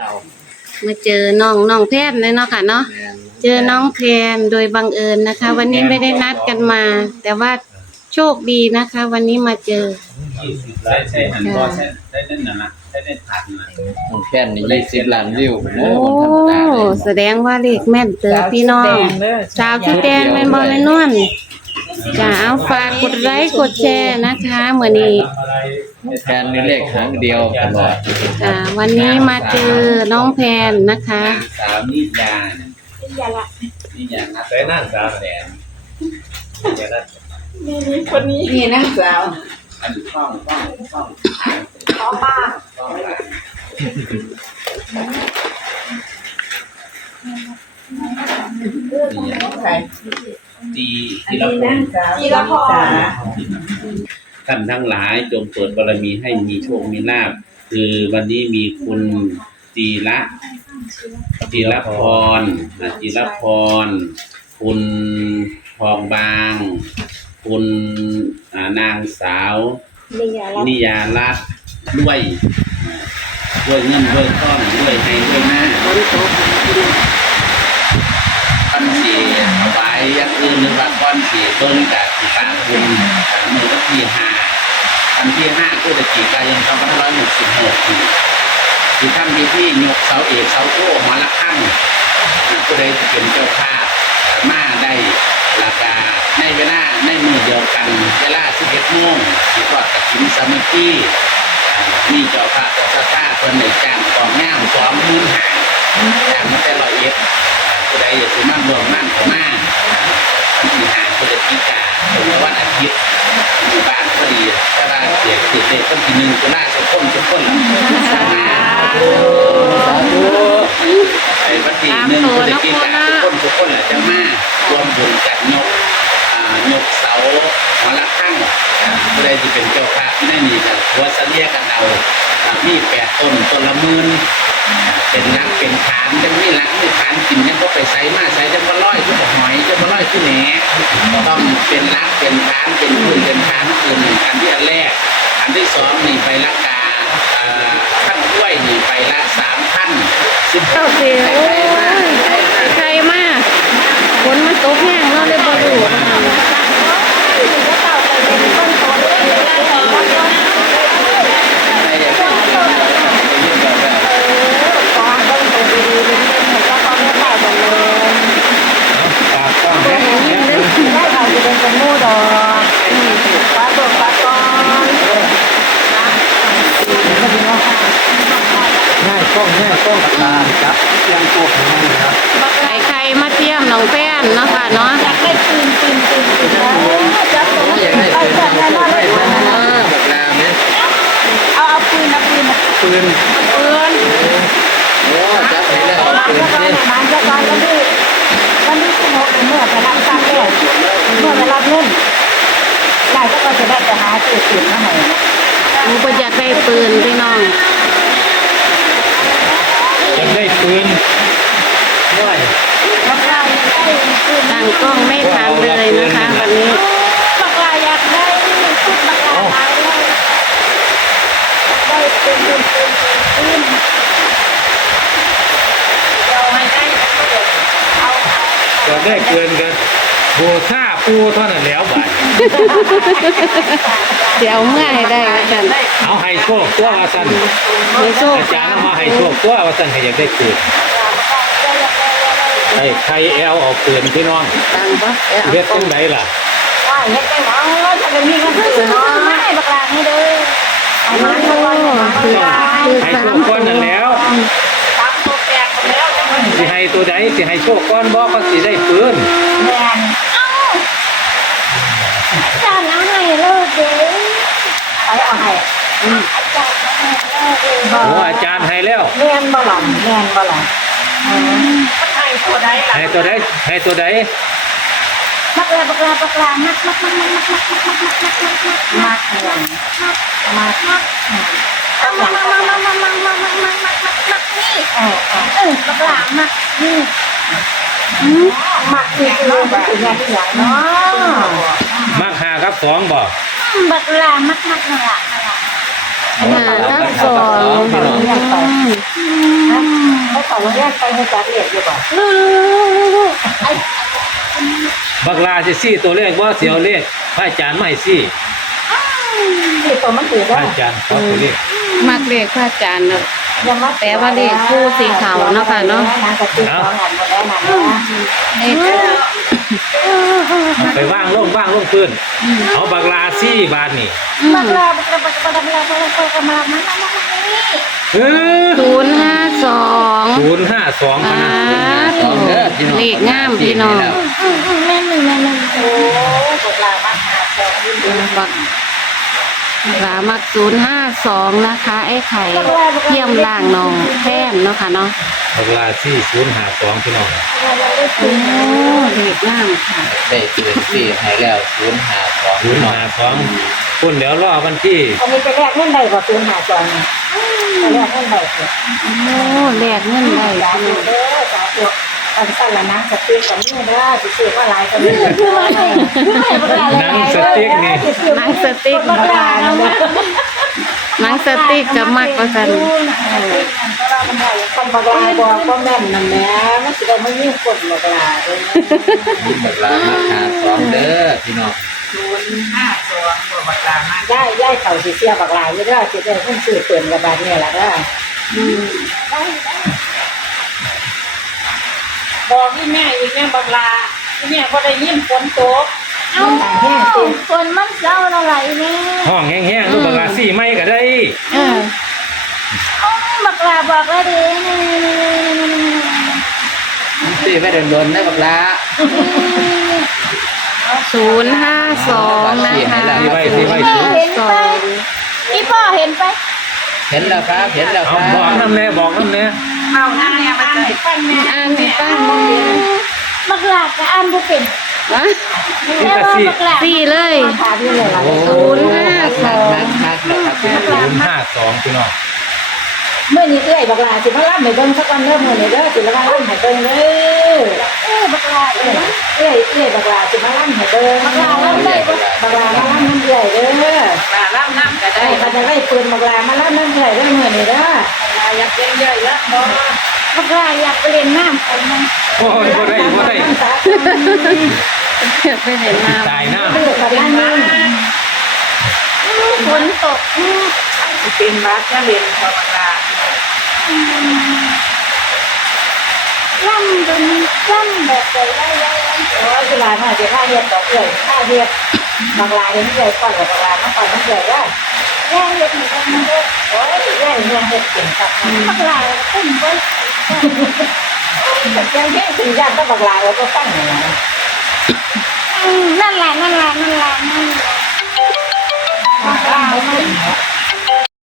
เอามาเจอน้องน้องแพทย์เลยเนาะค่ะเนาะ แม่นเจอน้องแคนโดยบังเอิญนะคะ วันนี้ไม่ได้นัดกันมา แต่ว่าโชคดีนะคะ วันนี้มาเจอ ยี่สิบใช่ใช่หันบอใช่ใช่เล่นน่ะนะใช่เล่นผัดน่ะน้องแค่นนี่ยี่สิบล้านวิวเนโอ้อะมันธรรมดาเลยแสดงว่าเลขแม่นเจอพี่น้อง สาวที่แดงแม่นบอลแม่นวล จะเอาฝากกดไลค์กดแชร์นะคะเหมือนนี้ทำอะไรแค่นนี่เลขหางเดียวตลอดอ่าวันนี้มาเจอน้องแพนนะคะ สาวนิยาเนี่ยนิยาละนิยานะแต่นั่งสาวแดนนิยาละนี่นางสาวอันข้องข้องข้องขอป้าข้องอะไรนี่ใครตี ทีละคนนางสาวจีรพรท่านทั้งหลายจงเปิดบารมีให้มีโชคมีลาภคือวันนี้มีคุณจีละจีรพรนะจีรพร คุณทองบาง คุณอ่านางสาวนี่ยาละนิยารัตน์ด้วยอ่าด้วยเงินด้วยทองด้วยให้ด้วยหน้าายอยังอื่นหรือว่าก้อนสีเบิ้งจากสีตาคุณสามมือก็ที่ห้าอันที่ห้าก็จะกี่กายังสองพันร้อยหกสิบหกที่ทำพิธียกเสาเอกเสาโต้หมอละข้างผู้ใดจะเป็นเจ้าภาพมาได้ราคาในเวลาในมือเดียวกัน เวลา11โมงที่ทอดกระถิ่นสามัคคีมีเจ้าภาพเจ้าชาติคนหนึ่งจ้างกองงามสองมื่นหาจ้างมาแต่ร้อยเอ็ด ผู้ใดอยากจะมาร่วมงานของมาวันที่ห้าพฤศจิกาตรงกับวันอาทิตย์อยู่บ้านพอดีแต่ว่าเสียติดเลขคนที่หนึ่งกุลาสุขคนทุกคนไอ้วันที่หนึ่งพฤศจิกาทุกคนทุกคนแหละจะมารวมบุญกันยกอ่ายกเสาหอละข้า ใดที่เป็นเจ้าภาพที่ได้มีกันหัวเสลียกันเอาอ่ามีแปดต้นต้นละหมื่นเป็นรักเป็นฐานจังมีรักมีฐานกินยังก็ไปใส่มาใส่จะมาล่อยขึ้นหอยจะมาล่อยขึ้นแหนก็ต้องเป็นรักเป็นฐานเป็นพื้นเป็นฐานคืนอันที่อันแรก อันที่สองนี่ไปละกาอ่าขั้นกล้วยนี่ไปละสามพันสิบห เจ้ากเสียโอ้ยใครมากฝนมันตกแห้งเราเลยบ่รู้นะคะ ปากกว้าง บ่เห็นยิ่งเด้อ ง่ายกล้องง่ายกล้องตาจับเตียงตัวของมันนะครับไข่ไข่มาเทียมน้องแป้นเนาะค่ะเนาะอยากได้ปืนปืนปืนปืนแล้วจับตัวอยากได้ปืนไม่ไม่ไม่แบบลาไหมเอาเอาปืนเอาปืนมาปืนปืนโอ้จับให้แล้วมาปืนจะก่อนนี่มาจะก่อนวันนี้วันนี้สิบหกเมื่อไปรับทราบแล้วเมื่อไปรับเงินยายก็จะได้ไปหาซื้อปืนมาให้หนูก็อยากได้ปืนพี่น้อง อยากได้ปืนด้วย บักลาอยากได้ปืน ตั้ง กล้องไม่ทันเลยนะคะวันนี้บักลาอยากได้ปืนบักลาเอาเลยได้ปืนปืนปืนปืนเราให้ได้เอาก็ได้เกินกันโบท่าปูเท่านั้นแล้วบาดเดี๋ยวเมื่อให้ได้แล้วกันเอาให้โชคตัวว่าสันให้โชคอาจารย์เอามาให้โชคตัวว่าสันให้อยากได้ปืน ไอ้ใครแอลเอาปืนพี่น้องตังปะเอ๊ะเฮ็ดเอาจังไดล่ะว่าเฮ็ดได้หมอจะเป็นมีเงินซื้อเนาะไม่บักลานี่เด้อเอามาเท่าไหร่มาเท่าไหร่คือให้สาโชมคก้อนนั่นแล้วสามตัวแตกหมดแล้วจังสิให้ตัวใดสิให้โชคก้อนบ่ก็สิได้ปืนแมนเอ้าจานเอาให้เลิกเด้ไปเอาให้อืมอาจารย์เอาให้เลิกเด้โอ้อาจารย์ให้แล้วแม่นบ่หล่ะแม่นบ่หล่ะอืมให้ ตัวใดล่ะให้ตัวใดให้ตัวใดบักลาบักลาบักลามักมักมักมักมักมักมักมักมักมักมักมักมักมักมักเอามามามามามามามามามามักนี่เออเออเออบักลามักนี่มักนี่เนาะบักอีหยังอีหยังเนาะมักหาครับสองบ่บักลามักมักนั่นล่ะนั่นล่ะหาทับสองเรียก ไปอืมฮะเขาโรงเรียนไปให้จัดเรียกอยู่บ่ลูกไอ้บักลาจะซี่ตัวเลขว่าเสียวเลขพระอาจารย์ไม่ซี่ที่ตัวมันถือพระได้อาจารย์ขอตัวเลขมักเลขพระอาจารย์เนาะ ยังมาแปลว่าเลขคู่สีขาวเนาะค่ะเนาะ นางกะติกของงานหมดแล้วนะเลข เอาไปว่างลงว่างลงพื้นเอาบักลาซี่บาทนี่บักลาบักลาบักลาบักลาบักลาบักลามามามามานี่เออศูนย์ห้าสองศูนย์ห้าสองพนะสองเด้อพี่น้องเลขงามพี่น้องแม่หนึ่งแม่หนึ่งโอ้บักลาบมาหาสองบักรามักศูนย์ห้าสองนะคะ ไอ้ไข่เยี่ยมล่างน้องแท่นเนาะค่ะเนาะบักลาซี่ศูนย์ห้าสองพี่น้องโอ้ถึ งเลขงามค่ะได้คืนสี่ให้แล้วศูนย์หาสองศูนย์ห้าสองคุณเดี๋ยวรอวันที่อันนี้จะแลกเงินได้บ่คืนหาจองนี่จะแลกเงินได้บ่โอ้แลกเงินได้สาพี่ธุน้องเด้อสาธุอันสั้นละนางสติ๊กกับมือเด้อสิซื้อมาหลายกับมือคือว่าให้คือให้บักลาหลายหนังสติ๊กนี่หนังสติ๊กบักลาเนาะหนังสติ๊กกับมักประสัน คนบักลาบอกว่าแม่นนั่นแหละมันสิได้ไม่มีคนบักลาเด้อบักลามาหาสองเด้อพี่น้องย่ายย่ายเขาสิเสียบักลาอยู่เด้อสิได้เพิ่นซื้อเปิ่นกับบาดนี้ล่ะเด้ออืมบอกพี่แม่อีกแม่บักลาพี่แม่พอได้ยินฝนตกเอาแห้งสิคนมันเศร้าอะไรนี่ห้องแห้งๆลูกบักลาซี่ไม่ก็ได้เออ เอาบักลาบอกแล้วดิสี่ไม่โดนโดนได้บักลาศูนย์ห้าสองนะคะที่ไว้ที่ไว้ศูนย์เห็นไปพี่พ่อเห็นไป เห็นแล้วครับ เห็นแล้วคเอารับบอกน้ำแน่บอกน้ำแน่เอาหน้าเนี่ยมันจะฟังแม่อ่านให้ฟังโมเดลบักลาก็อ่านบ่เป็นวะนี่ก็ซี่บักลาสี่เลยถามอยู่เลยล่ะศูนย์ห้าสองนักนักแล้วครับพี่น้องศูนย์ห้าสองพี่น้อง เมื่อนี้เอ้ยบักลาสิมาล่ำให้เบิ่งสักวันเด้อมื้อนี้เด้อสิมาล่ำให้เบิ่งเด้อเออบักลาเอเอ้ยอเอ้ยเอ้ยบักลาสิมาล่ำให้เบิ่งบักลาล่ำได้บ่บักลามาล่ำน้ำเอื่อยเด้อลาล่ำน้ำก็ได้ได้เขาจะได้ปืนบักลามาล่ำน้ำเอื่อยเด้อมื้อนี้เด้อลาอยากเล่นเยอยแล้วบ่บักลาอยากไปเล่นน้ำคนมันโอ้ยบ่ได้บ่ได้ไปเห็นมาตายน้เลือกบักลานึงฝนตก เป็นบัตรเรียนภาวนาล่ำดนล่ำแบบใจไล่ไล่ไล่โอ้ยเวลาน่าจะท่าเรียบต่อเอื่อยท่าเรียบบางลายเรียนเอื่อยก่อนกับบางลายน้องก่อนน้องเอื่อยได้แย่เรียบหนึ่งคนนึงก็โอ้ยแย่เรียบเรียบเก่งครับบางลายขึ้นก็ยังแย่ถึงยากก็บางลายเราก็ตั้งนั่นแหละนั่นแหละนั่นแหละนั่นแหละ